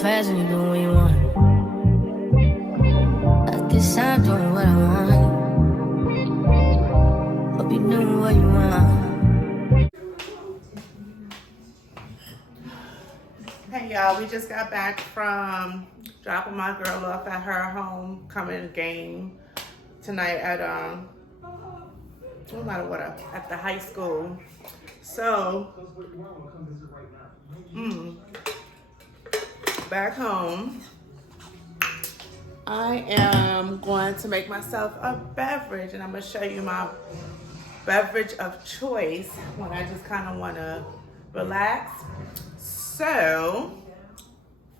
fast and you do what you want. At this time, doing what I want. Hope you doing what you want. Hey y'all, we just got back from dropping my girl off at her homecoming game tonight at no matter what, at the high school. So back home, I am going to make myself a beverage, and I'm gonna show you my beverage of choice when I just kind of want to relax. So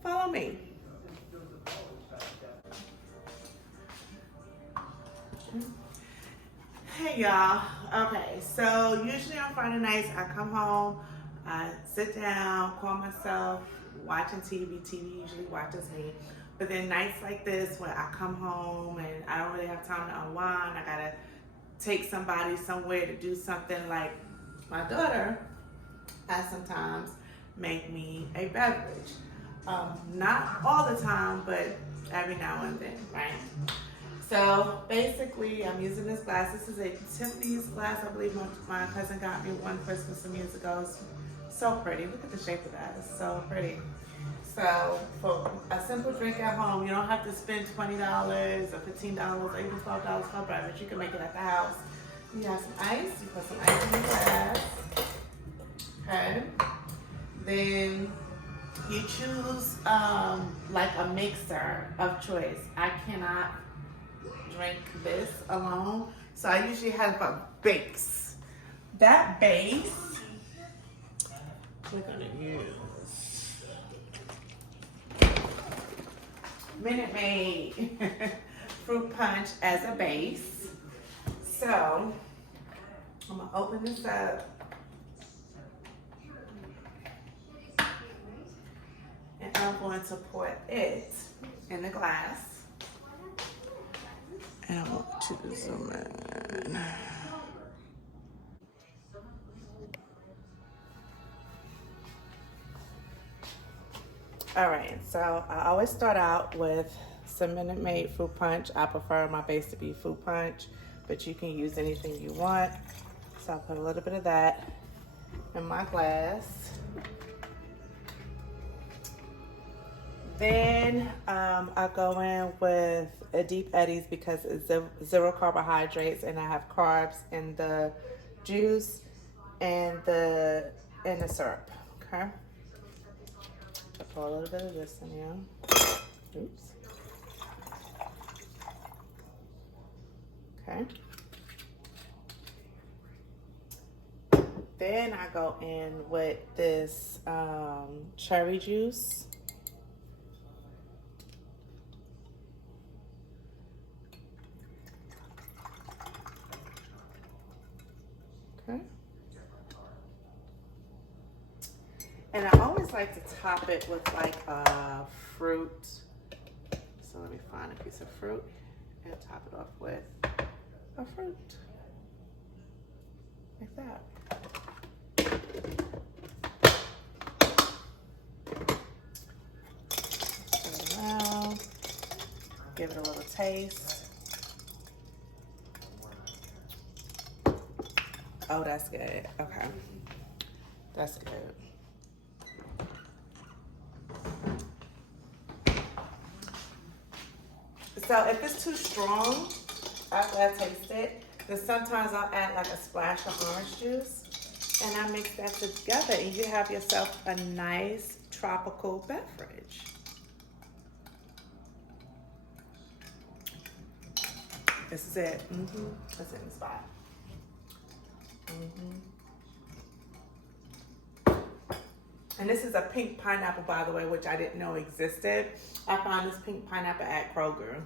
follow me. Hey y'all. Okay, so usually on Friday nights I come home, I sit down, call myself watching TV. TV usually watches me. But then nights like this when I come home and I don't really have time to unwind, I gotta take somebody somewhere to do something, like my daughter, I sometimes make me a beverage. Not all the time, but every now and then, right? So basically, I'm using this glass. This is a Tiffany's glass. I believe my cousin got me one Christmas some years ago. It's so pretty. Look at the shape of that. It's so pretty. So for a simple drink at home, you don't have to spend $20 or $15 or even $12 for a beverage. You can make it at the house. You have some ice. You put some ice in the glass. Okay. Then you choose like a mixer of choice. I cannot drink this alone, so I usually have a base. That base we're gonna use Minute Maid fruit punch as a base. So I'm gonna open this up and I'm going to pour it in the glass. And I want to zoom in. All right, so I always start out with some Minute Maid fruit punch. I prefer my base to be fruit punch, but you can use anything you want. So I'll put a little bit of that in my glass. Then I go in with a Deep Eddies because it's zero carbohydrates, and I have carbs in the juice and the syrup. Okay. I pour a little bit of this in here. Oops. Okay. Then I go in with this cherry juice. Okay. And I always like to top it with like a fruit. So let me find a piece of fruit and top it off with a fruit. Like that. Turn it around. Give it a little taste. Oh, that's good. Okay. That's good. So if it's too strong after I taste it, then sometimes I'll add like a splash of orange juice, and I mix that together, and you have yourself a nice tropical beverage. This is it. That's it in the spot. And this is a pink pineapple, by the way, which I didn't know existed. I found this pink pineapple at Kroger.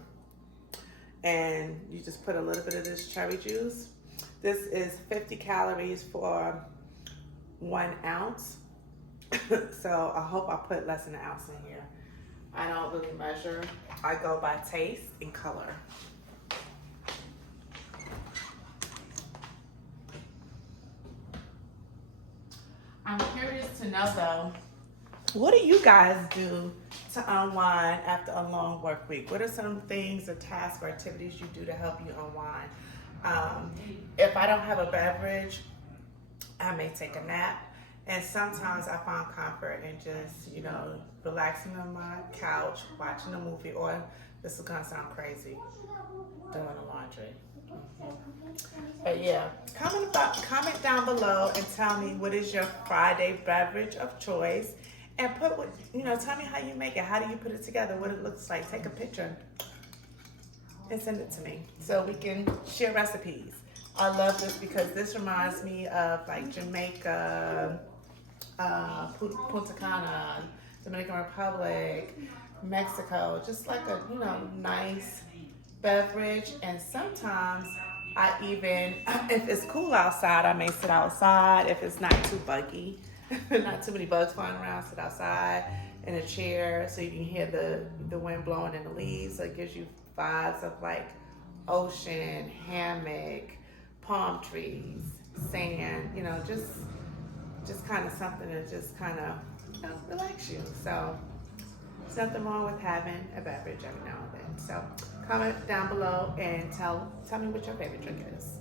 And you just put a little bit of this cherry juice. This is 50 calories for 1 ounce. So I hope I put less than an ounce in here. I don't really measure. I go by taste and color. I'm curious to know though, what do you guys do to unwind after a long work week? What are some things or tasks or activities you do to help you unwind? If I don't have a beverage, I may take a nap. And sometimes I find comfort in just, relaxing on my couch, watching a movie, or this is gonna sound crazy, doing the laundry. But yeah, comment down below and tell me what is your Friday beverage of choice, and tell me how you make it. How do you put it together? What it looks like. Take a picture and send it to me so we can share recipes. I love this because this reminds me of like Jamaica, Punta Cana, Dominican Republic, Mexico. Just like a nice beverage. And sometimes I even, if it's cool outside, I may sit outside. If it's not too buggy, not too many bugs flying around, sit outside in a chair so you can hear the wind blowing in the leaves. So it gives you vibes of like ocean, hammock, palm trees, sand, just kind of something to just kind of relax you. So there's nothing wrong with having a beverage every now and then. So comment down below and tell me what your favorite drink is.